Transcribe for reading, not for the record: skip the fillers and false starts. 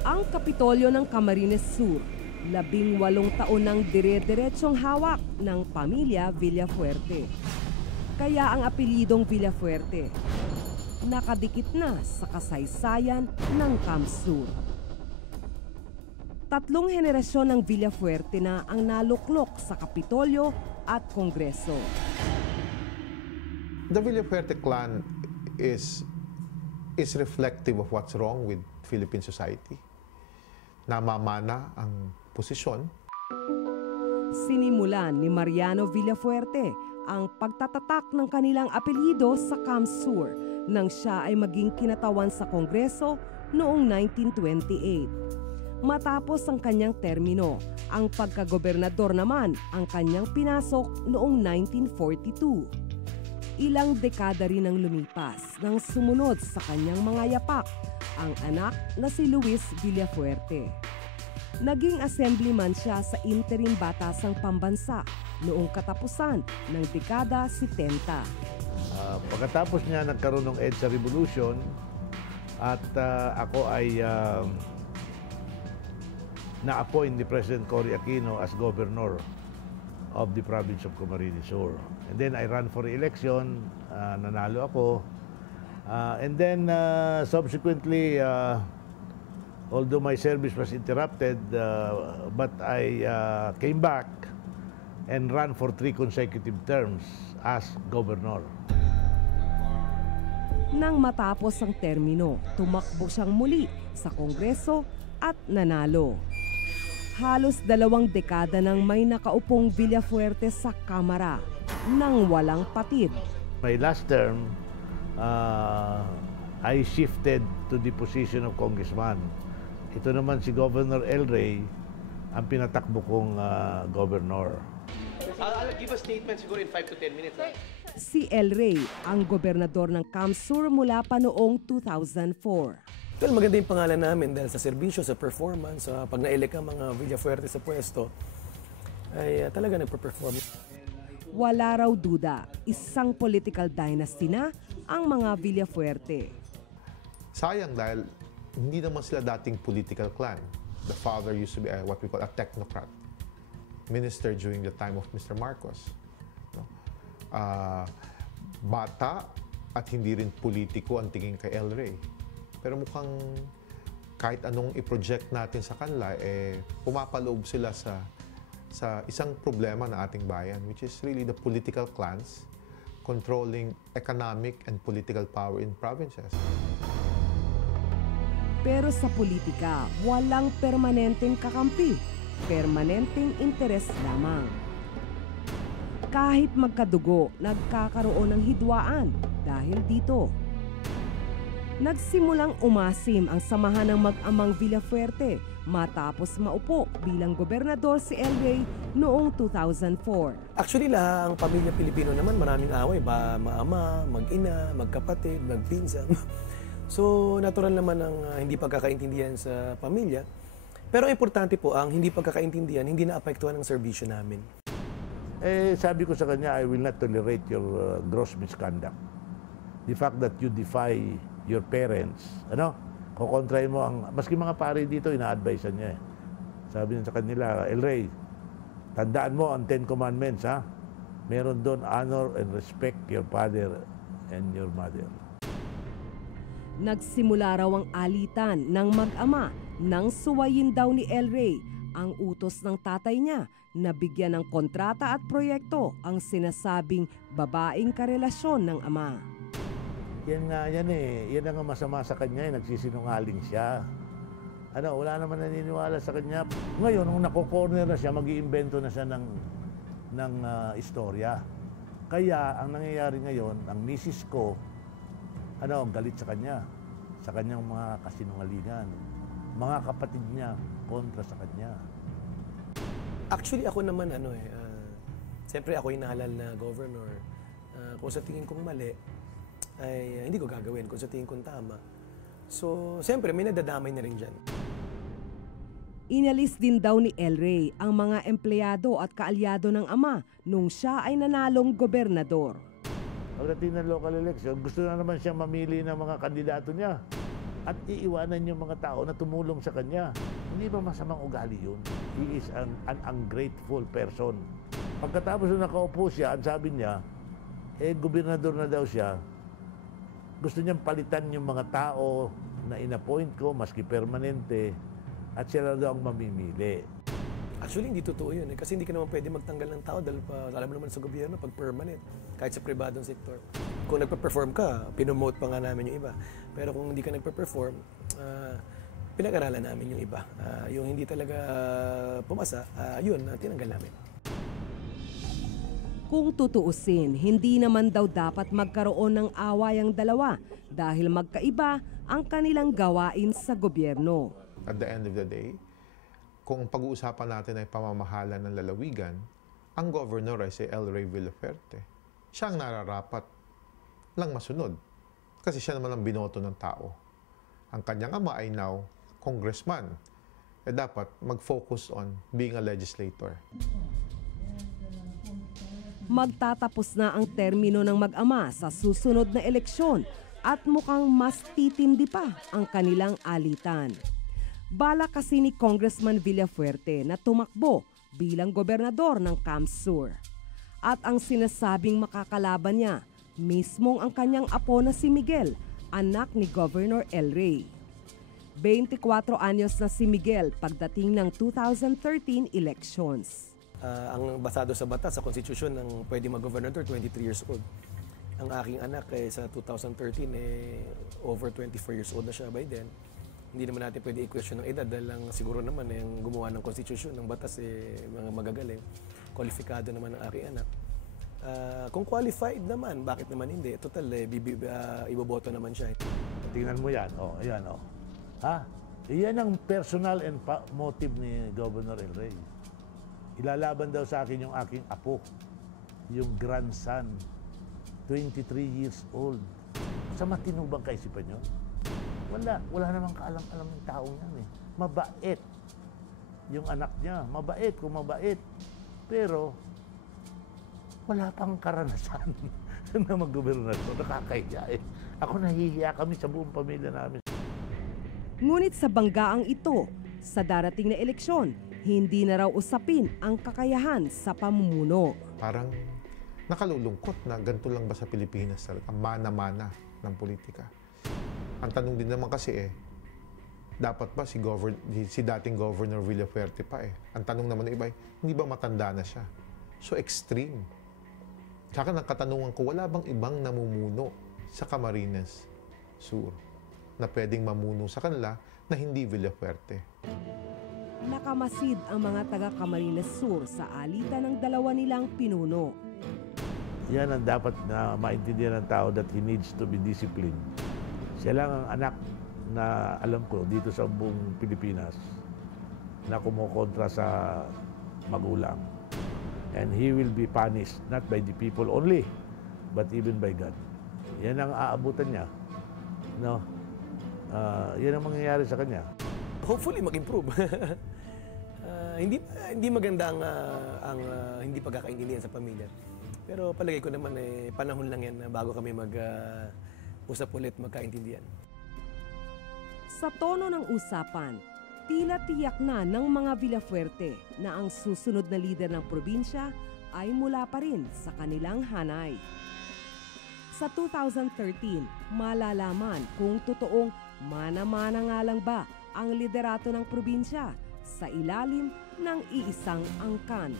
Ang Kapitolyo ng Camarines Sur, 18 taon nang dire-diretsong hawak ng pamilya Villafuerte. Kaya ang apelyidong Villafuerte, nakadikit na sa kasaysayan ng Camp Sur. 3 henerasyon ng Villafuerte na ang naluklok sa Kapitolyo at Kongreso. The Villafuerte clan is reflective of what's wrong with Philippine society. Namamana ang posisyon. Sinimulan ni Mariano Villafuerte ang pagtatatak ng kanilang apelyido sa Camp Sur nang siya ay maging kinatawan sa Kongreso noong 1928. Matapos ang kanyang termino, ang pagkagobernador naman ang kanyang pinasok noong 1942. Ilang dekada rin ang lumipas nang sumunod sa kanyang mga yapak ang anak na si Luis Villafuerte. Naging assemblyman siya sa interim batasang pambansa noong katapusan ng dekada 70. Pagkatapos niya nagkaroon ng EDSA Revolution at ako ay na-appoint ni President Cory Aquino as governor of the province of Camarines Sur. And then I ran for election, nanalo ako. And then subsequently, although my service was interrupted, but I came back and ran for 3 consecutive terms as governor. Nang matapos ang termino, tumakbo siyang muli sa Kongreso at nanalo. Halos 2 dekada nang may nakaupong Villafuerte sa Kamara nang walang patid. My last term, I shifted to the position of congressman. Ito naman si Governor El Rey ang pinatakbo kong governor. I'll give a statement siguro in 5 to 10 minutes. Si El Rey ang gobernador ng Camp Sur mula pa noong 2004. Well, maganda yung pangalan namin dahil sa serbisyo, sa performance, pag na-elect ang mga Villafuerte sa pwesto, ay talaga nagpa-perform. Wala raw duda, isang political dynasty na ang mga Villafuerte. Sayang dahil hindi naman sila dating political clan. The father used to be what we call a technocrat. Minister during the time of Mr. Marcos. No? Bata at hindi rin politiko ang tingin kay El Rey. Pero mukhang kahit anong i-project natin sa kanila, pumapaloob sila sa isang problema ng ating bayan, which is really the political clans controlling economic and political power in provinces. Pero sa politika, walang permanenteng kakampi, permanenteng interes lamang. Kahit magkadugo, nagkakaroon ng hidwaan dahil dito. Nagsimulang umasim ang samahan ng mag-amang Villafuerte matapos maupo bilang gobernador si El Rey noong 2004. Actually, ang pamilya Pilipino naman maraming away, maama, mag-ina, magkapatid, magpinsan. So, natural naman ang hindi pagkakaintindihan sa pamilya. Pero ang importante po, ang hindi pagkakaintindihan, hindi na-apektuhan ang serbisyo namin. Sabi ko sa kanya, I will not tolerate your gross misconduct. The fact that you defy your parents, kukontrahin mo ang, maski mga pare dito, ina-advise niya. Sabi niya sa kanila, El Rey, tandaan mo ang 10 Commandments, ha? Meron doon, honor and respect your father and your mother. Nagsimula raw ang alitan ng mag-ama nang suwayin daw ni El Rey ang utos ng tatay niya na bigyan ng kontrata at proyekto ang sinasabing babaeng karelasyon ng ama. Yan nga yan Yan ang masama sa kanya, nagsisinungaling siya. Wala naman naniniwala sa kanya. Ngayon, nung nako-corner na siya, mag-iimbento na siya ng istorya. Kaya, ang nangyayari ngayon, ang misis ko, galit sa kanya, sa kanyang mga kasinungalingan. Mga kapatid niya, kontra sa kanya. Actually, ako naman, siyempre ako inahalal na governor. Kung sa tingin kong mali, ay hindi ko gagawin. Kung sa tingin kong tama. So, siyempre, may nadadamay na rin dyan. Inalis din daw ni El Rey ang mga empleyado at kaalyado ng ama nung siya ay nanalong gobernador. Pagdating ng local election, gusto na naman siyang mamili ng mga kandidato niya. at iiwanan yung mga tao na tumulong sa kanya. Hindi ba masamang ugali yun? He is an ungrateful person. Pagkatapos na nakaupo siya, ang sabi niya, gobernador na daw siya, gusto niyang palitan yung mga tao na inappoint ko, maski permanente, at sila daw ang mamimili. Actually, hindi totoo yun. Kasi hindi ka naman pwede magtanggal ng tao dahil alam mo naman sa gobyerno, pag permanent, kahit sa pribadong sektor. Kung nagpa-perform ka, pinomote pa nga namin yung iba. Pero kung hindi ka nagpa-perform, pinag-aralan namin yung iba. Yung hindi talaga pumasa, yun, tinanggal namin. Kung tutuusin, hindi naman daw dapat magkaroon ng away ang dalawa dahil magkaiba ang kanilang gawain sa gobyerno. At the end of the day, kung pag-uusapan natin ay pamamahala ng lalawigan, ang governor ay si El Rey Villaferte. Siya ang nararapat lang masunod kasi siya naman ang binoto ng tao. Ang kanyang ama ay now congressman. Dapat mag-focus on being a legislator. Magtatapos na ang termino ng mag-ama sa susunod na eleksyon at mukhang mas titindi pa ang kanilang alitan. Bala kasi ni Congressman Villafuerte na tumakbo bilang gobernador ng Camps Sur. At ang sinasabing makakalaban niya, mismong ang kanyang apo na si Miguel, anak ni Governor El Rey. 24 anyos na si Miguel pagdating ng 2013 elections. Ang basado sa batas, sa konstitusyon ng pwede mag-gobernador, 23 years old. Ang aking anak sa 2013, over 24 years old na siya by then. Hindi naman natin pwede i-question ng edad dahil lang siguro naman yung gumawa ng konstitusyon, ng batas, mga magagaling. Kwalifikado naman ang aking anak. Kung qualified naman, bakit naman hindi? Total, iboboto naman siya. Tingnan mo yan, ayan, Ha? Iyan ang personal and motive ni Governor El Rey. Ilalaban daw sa akin yung aking apo, yung grandson, 23 years old. Sa matino bang kaisipan nyo? Wala namang kaalam-alam ng taong yan eh. Mabait. Yung anak niya, mabait kung mabait. Pero, wala pang karanasan na mag-gobernador. Nakakahiya eh. Ako nahihiya kami sa buong pamilya namin. Ngunit sa banggaang ito, sa darating na eleksyon, hindi na raw usapin ang kakayahan sa pamumuno. Parang nakalulungkot na ganito lang ba sa Pilipinas talaga, mana-mana ng politika. Ang tanong din naman kasi dapat ba si dating Governor Villafuerte pa Ang tanong naman ng iba hindi ba matanda na siya? So extreme. Tsaka ang katanungan ko, wala bang ibang namumuno sa Camarines Sur na pwedeng mamuno sa kanila na hindi Villafuerte? Nakamasid ang mga taga Camarines Sur sa alitan ng dalawa nilang pinuno. Yan ang dapat na maintindihan ng tao that he needs to be disciplined. Siya lang ang anak na alam ko dito sa buong Pilipinas na kumukontra sa magulang. And he will be punished not by the people only, but even by God. Yan ang aabutan niya. No? Yan ang mangyayari sa kanya. Hopefully mag-improve. Hindi maganda ang hindi pagkakaintindihan sa pamilya. Pero palagay ko naman panahon lang yan bago kami usap ulit magkaintindihan. Sa tono ng usapan, tila tiyak na ng mga Villafuerte na ang susunod na lider ng probinsya ay mula pa rin sa kanilang hanay. Sa 2013, malalaman kung totoong mana-mana nga lang ba ang liderato ng probinsya sa ilalim ng iisang angkan.